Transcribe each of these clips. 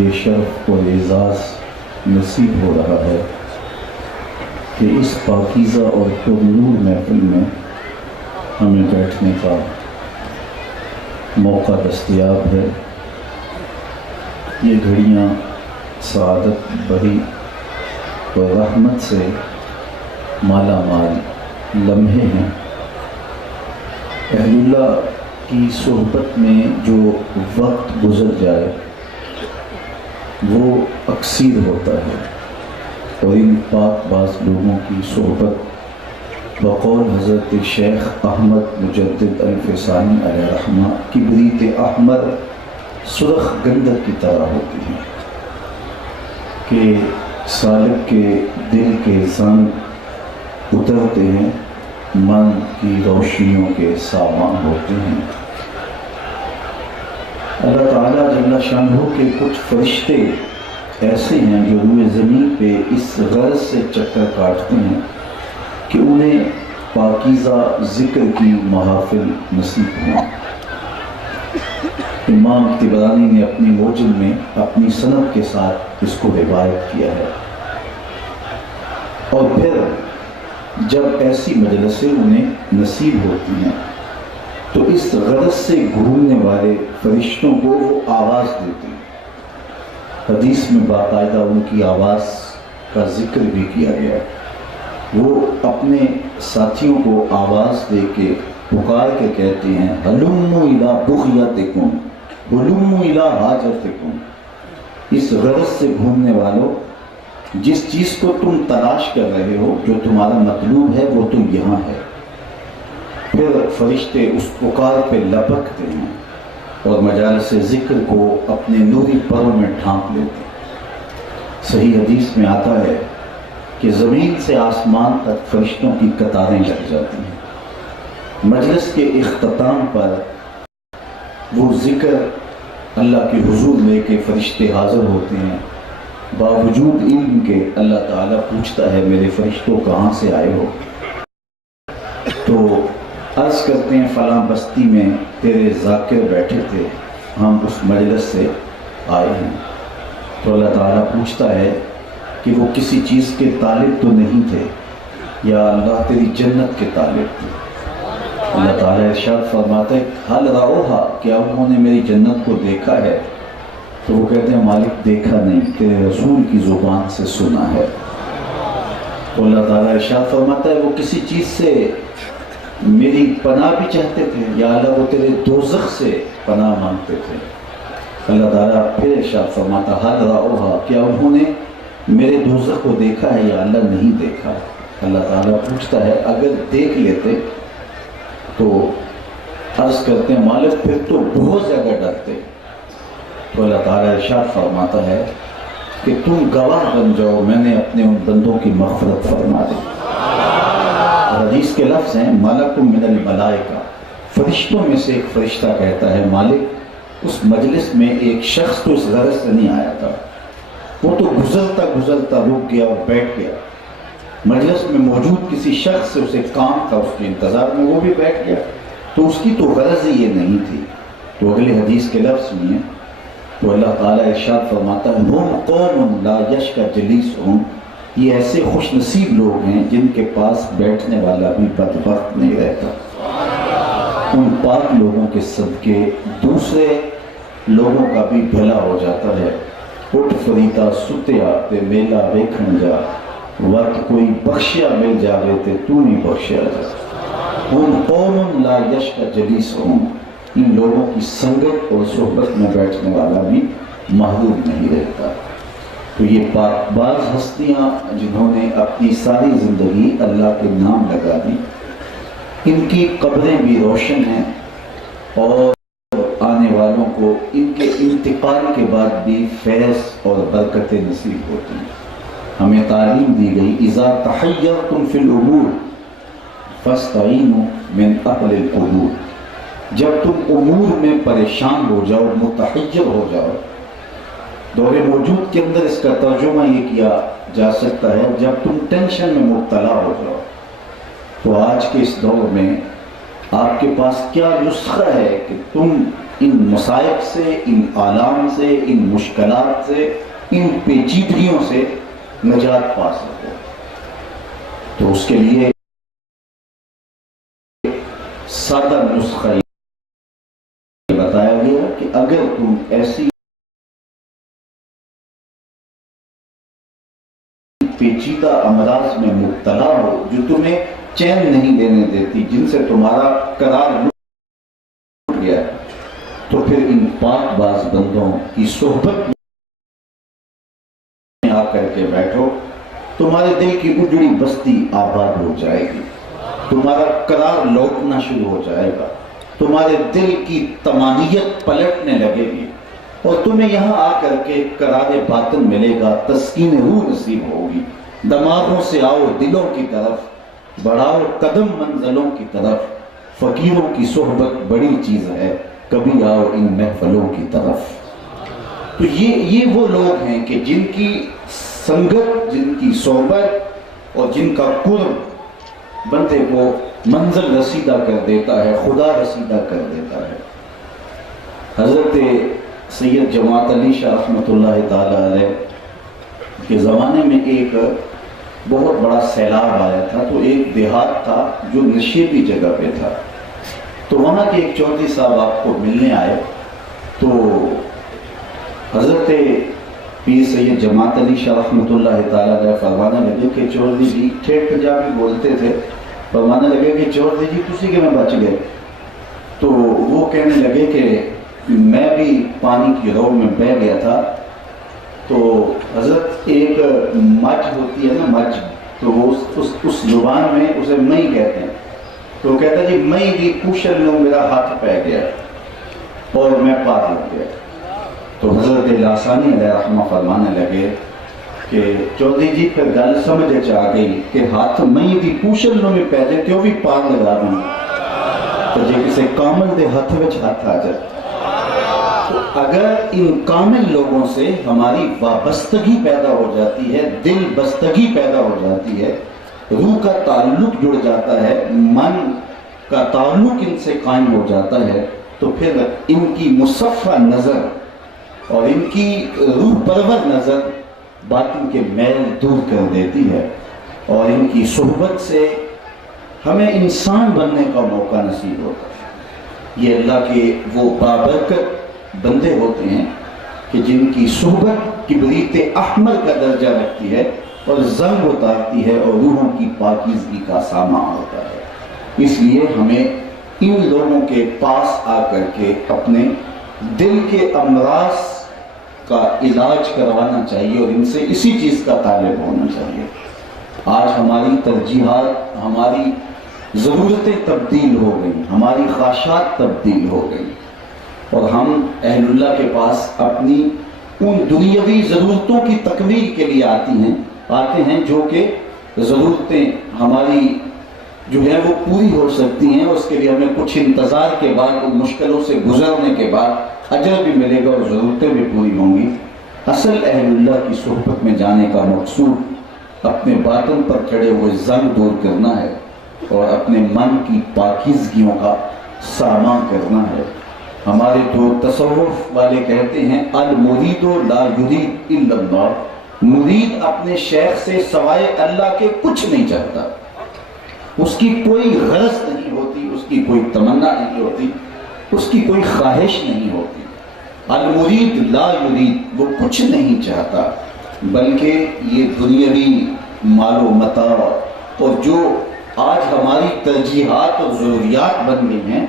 یہ شرف اور اعزاز نصیب ہو رہا ہے کہ اس پاکیزہ اور پرنور محفل میں ہمیں بیٹھنے کا موقع دستیاب ہے۔ یہ گھڑیاں سعادت بھری اور رحمت سے مالا مال لمحے ہیں۔ اہل اللہ کی صحبت میں جو وقت گزر جائے وہ اکثیر ہوتا ہے، اور ان پاک باز لوگوں کی صحبت بقول حضرت شیخ احمد مجدد الفسانی علیہ رحمہ کبریت احمر سرخ گندر کی طرح ہوتی ہے کہ سالک کے دل کے زنگ اترتے ہیں، من کی روشنیوں کے سامان ہوتے ہیں۔ اللہ تعالیٰ جل شانہ کے کچھ فرشتے ایسے ہیں جو روئے زمین پہ اس غرض سے چکر کاٹتے ہیں کہ انہیں پاکیزہ ذکر کی محافل نصیب ہوں۔ امام طبرانی نے اپنی موجم میں اپنی سند کے ساتھ اس کو روایت کیا ہے۔ اور پھر جب ایسی مجلسیں انہیں نصیب ہوتی ہیں تو اس غرض سے گھومنے والے فرشتوں کو وہ آواز دیتے ہیں۔ حدیث میں باقاعدہ ان کی آواز کا ذکر بھی کیا گیا ہے۔ وہ اپنے ساتھیوں کو آواز دے کے پکار کے کہتے ہیں ہلموا الی بغیتکم ہلموا الی حاجتکم، اس غرض سے گھومنے والوں، جس چیز کو تم تلاش کر رہے ہو، جو تمہارا مطلوب ہے، وہ تو یہاں ہے۔ پھر فرشتے اس پکار پہ لپکتے ہیں اور مجالس ذکر کو اپنے نوری پروں میں ڈھانپ لیتے ہیں۔ صحیح حدیث میں آتا ہے کہ زمین سے آسمان تک فرشتوں کی قطاریں لگ جاتی ہیں۔ مجلس کے اختتام پر وہ ذکر اللہ کے حضور لے کے فرشتے حاضر ہوتے ہیں۔ باوجود علم کے اللہ تعالیٰ پوچھتا ہے میرے فرشتوں کہاں سے آئے ہو؟ تو عرض کرتے ہیں فلاں بستی میں تیرے ذاکر بیٹھے تھے، ہم اس مجلس سے آئے ہیں۔ تو اللہ تعالیٰ پوچھتا ہے کہ وہ کسی چیز کے طالب تو نہیں تھے، یا اللہ تیری جنت کے طالب تھے؟ اللہ تعالیٰ ارشاد فرماتا ہے حل رأوہا، کیا انہوں نے میری جنت کو دیکھا ہے؟ تو وہ کہتے ہیں مالک دیکھا نہیں، تیرے رسول کی زبان سے سنا ہے۔ تو اللہ تعالیٰ ارشاد فرماتا ہے وہ کسی چیز سے میری پناہ بھی چاہتے تھے، یا اللہ وہ تیرے دوزخ سے پناہ مانگتے تھے؟ اللہ تعالیٰ پھر ارشاد فرماتا حل رأوہا، کیا انہوں نے میرے دوزخ کو دیکھا ہے؟ یا اللہ نہیں دیکھا۔ اللہ تعالیٰ پوچھتا ہے اگر دیکھ لیتے تو عرض کرتے ہیں مالک پھر تو بہت زیادہ ڈرتے۔ تو اللہ تعالیٰ ارشاد فرماتا ہے کہ تم گواہ بن جاؤ، میں نے اپنے ان بندوں کی مغفرت فرما دی۔ حدیث کے لفظ ہیں ملک من الملائکہ، فرشتوں میں سے ایک فرشتہ کہتا ہے مالک اس مجلس میں ایک شخص تو اس غرض سے نہیں آیا تھا، وہ تو گزرتا گزرتا رک گیا اور بیٹھ گیا۔ مجلس میں موجود کسی شخص سے اسے کام تھا، اس کے انتظار میں وہ بھی بیٹھ گیا، تو اس کی تو غرض ہی یہ نہیں تھی۔ تو اگلے حدیث کے لفظ میں تو اللہ تعالیٰ ارشاد فرماتا ہے ہم قوم لا یشقی جلیسہم، یہ ایسے خوش نصیب لوگ ہیں جن کے پاس بیٹھنے والا بھی بدبخت نہیں رہتا۔ ان پاک لوگوں کے صدقے دوسرے لوگوں کا بھی بھلا ہو جاتا ہے۔ اٹھ فریدا ستیا تے میلا ویکھن جا، وقت کوئی بخشیا مل جاوے تے تو نہیں بخشیا جا۔ ہم قوم لا یشقی جلیسہم، ان لوگوں کی سنگت اور صحبت میں بیٹھنے والا بھی محروم نہیں رہتا۔ تو یہ پاک باز ہستیاں جنہوں نے اپنی ساری زندگی اللہ کے نام لگا دی، ان کی قبریں بھی روشن ہیں، اور آنے والوں کو ان کے انتقال کے بعد بھی فیض اور برکتیں نصیب ہوتی ہیں۔ ہمیں تعلیم دی گئی اذا تحیرتم فی الامور فاستعینوا من اہل القبور، جب تم امور میں پریشان ہو جاؤ، متحیر ہو جاؤ، دور موجود کے اندر اس کا ترجمہ یہ کیا جا سکتا ہے جب تم ٹینشن میں مبتلا ہو جاؤ۔ تو آج کے اس دور میں آپ کے پاس کیا نسخہ ہے کہ تم ان مصائب سے، ان آلام سے، ان مشکلات سے، ان پیچیدگیوں سے نجات پا سکو۔ تو اس کے لیے سادہ نسخہ بتایا گیا کہ اگر تم ایسی پیچیدہ امراض میں مبتلا ہو جو تمہیں چین نہیں دینے دیتی، جن سے تمہارا قرار ٹوٹ گیا، تو پھر ان پاک باز بندوں کی صحبت میں آ کر کے بیٹھو، تمہارے دل کی اجڑی بستی آباد ہو جائے گی، تمہارا قرار لوٹنا شروع ہو جائے گا، تمہارے دل کی طمانیت پلٹنے لگے گی، اور تمہیں یہاں آ کر کے قرار باطن ملے گا، تسکین روح نصیب ہوگی۔ دماغوں سے آؤ دلوں کی طرف، بڑھاؤ قدم منزلوں کی طرف، فقیروں کی صحبت بڑی چیز ہے، کبھی آؤ ان محفلوں کی طرف۔ تو یہ وہ لوگ ہیں کہ جن کی سنگت، جن کی صحبت اور جن کا قرب بندے کو منزل رسیدہ کر دیتا ہے، خدا رسیدہ کر دیتا ہے۔ حضرت سید جماعت علی شاہ رحمۃ اللہ تعالی علیہ کے زمانے میں ایک بہت بڑا سیلاب آیا تھا، تو ایک دیہات تھا جو نشیبی جگہ پہ تھا، تو وہاں کے ایک چودھری صاحب آپ کو ملنے آئے، تو حضرت پیر سید جماعت علی شاہ رحمۃ اللہ تعالیٰ علیہ فرمانے لگے کہ چودھری جی، ٹھیک پنجابی بولتے تھے، فرمانے لگے کہ چودھری جی تسی کہ میں بچ گئے؟ تو وہ کہنے لگے کہ میں بھی پانی کی رو میں بہہ گیا تھا، تو حضرت ایک مچھ ہوتی ہے نا، مچھ، تو وہ اس زبان میں اسے مئی کہتے ہیں، تو کہتا جی مئی دی پوشن لوں میرا ہاتھ پہ گیا اور میں پار لگ گیا۔ تو حضرت لاسانی علیہ رحمہ فرمانے لگے کہ چودھری جی پھر گل سمجھے چاہ گئی کہ ہاتھ مئی دی پوشن لوں میں پہ جائے تو بھی پار لگا دوں، تو جی کسی کامل دے ہاتھ وچ ہاتھ آ جائے۔ تو اگر ان کامل لوگوں سے ہماری وابستگی پیدا ہو جاتی ہے، دل بستگی پیدا ہو جاتی ہے، روح کا تعلق جڑ جاتا ہے، من کا تعلق ان سے قائم ہو جاتا ہے، تو پھر ان کی مصفہ نظر اور ان کی روح پرور نظر باطن کے میل دور کر دیتی ہے، اور ان کی صحبت سے ہمیں انسان بننے کا موقع نصیب ہوتا ہے۔ یہ اللہ کے وہ بابرکت بندے ہوتے ہیں کہ جن کی صحبت کبریت احمر کا درجہ رکھتی ہے اور زنگ اتارتی ہے اور روحوں کی پاکیزگی کا سامان ہوتا ہے۔ اس لیے ہمیں ان لوگوں کے پاس آ کر کے اپنے دل کے امراض کا علاج کروانا چاہیے اور ان سے اسی چیز کا طالب ہونا چاہیے۔ آج ہماری ترجیحات، ہماری ضرورتیں تبدیل ہو گئی، ہماری خواہشات تبدیل ہو گئی، اور ہم اہل اللہ کے پاس اپنی ان دنیاوی ضرورتوں کی تکمیل کے لیے آتے ہیں جو کہ ضرورتیں ہماری جو ہے وہ پوری ہو سکتی ہیں، اس کے لیے ہمیں کچھ انتظار کے بعد، ان مشکلوں سے گزرنے کے بعد اجر بھی ملے گا اور ضرورتیں بھی پوری ہوں گی۔ اصل اہل اللہ کی صحبت میں جانے کا مقصود اپنے باطن پر چڑھے ہوئے زنگ دور کرنا ہے اور اپنے من کی پاکیزگیوں کا سامان کرنا ہے۔ ہمارے جو تصوف والے کہتے ہیں المرید لا یرید الا اللہ، مرید اپنے شیخ سے سوائے اللہ کے کچھ نہیں چاہتا، اس کی کوئی غرض نہیں ہوتی، اس کی کوئی تمنا نہیں ہوتی، اس کی کوئی خواہش نہیں ہوتی۔ المرید لا یرید، وہ کچھ نہیں چاہتا، بلکہ یہ دنیاوی مال و متاع اور جو آج ہماری ترجیحات اور ضروریات بن گئی ہیں،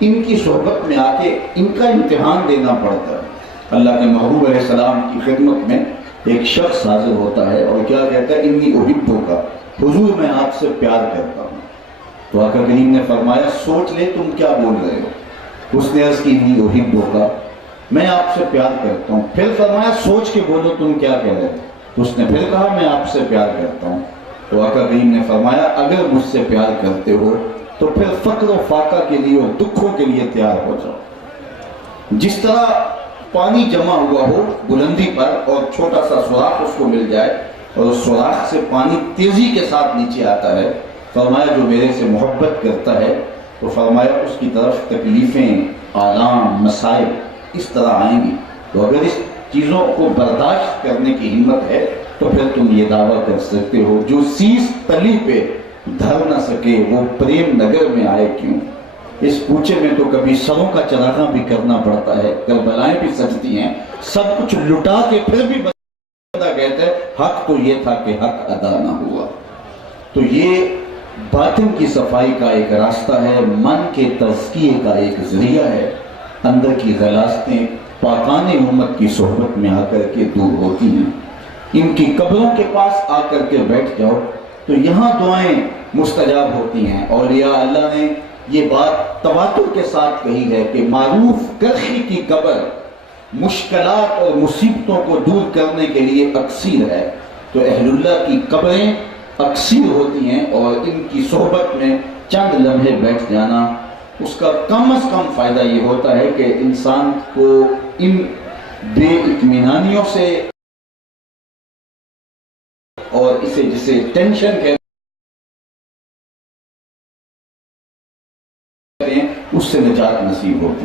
ان کی صحبت میں آ کے ان کا امتحان دینا پڑتا ہے۔ اللہ کے محبوب علیہ السلام کی خدمت میں ایک شخص حاضر ہوتا ہے اور کیا کہتا ہے، انی احبک، حضور میں آپ سے پیار کرتا ہوں۔ تو آقا کریم نے فرمایا سوچ لے تم کیا بول رہے ہو۔ اس نے عرض کی انی احبک، میں آپ سے پیار کرتا ہوں۔ پھر فرمایا سوچ کے بولو تم کیا کہہ رہے ہو۔ اس نے پھر کہا میں آپ سے پیار کرتا ہوں۔ تو آقا کریم نے فرمایا اگر مجھ سے پیار کرتے ہو تو پھر فقر و فاقہ کے لیے اور دکھوں کے لیے تیار ہو جاؤ۔ جس طرح پانی جمع ہوا ہو بلندی پر اور چھوٹا سا سوراخ اس کو مل جائے اور اس سوراخ سے پانی تیزی کے ساتھ نیچے آتا ہے، فرمایا جو میرے سے محبت کرتا ہے تو فرمایا اس کی طرف تکلیفیں آلام، مسائل اس طرح آئیں گی. تو اگر اس چیزوں کو برداشت کرنے کی ہمت ہے تو پھر تم یہ دعویٰ کر سکتے ہو جو سیس تلی پہ دھر نہ سکے وہ پریم نگر میں آئے کیوں. اس کوچے میں تو کبھی سروں کا چراغاں بھی کرنا پڑتا ہے، کربلائیں بھی سجتی ہیں، سب کچھ لٹا کے پھر بھی بندہ کہتا ہے حق تو یہ تھا کہ حق ادا نہ ہوا. تو یہ باطن کی صفائی کا ایک راستہ ہے، من کے تزکیے کا ایک ذریعہ ہے. اندر کی غلاظتیں پاکان امت کی صحبت میں آ کر کے دور ہوتی ہیں. ان کی قبروں کے پاس آ کر کے بیٹھ جاؤ تو یہاں دعائیں مستجاب ہوتی ہیں. اولیاء اللہ نے یہ بات تواتر کے ساتھ کہی ہے کہ معروف کرخی کی قبر مشکلات اور مصیبتوں کو دور کرنے کے لیے اکثیر ہے. تو اہل اللہ کی قبریں اکثیر ہوتی ہیں اور ان کی صحبت میں چند لمحے بیٹھ جانا، اس کا کم از کم فائدہ یہ ہوتا ہے کہ انسان کو ان بے اطمینانیوں سے اور اسے جسے ٹینشن کہتے ہیں اس سے نجات نصیب ہوتی ہے.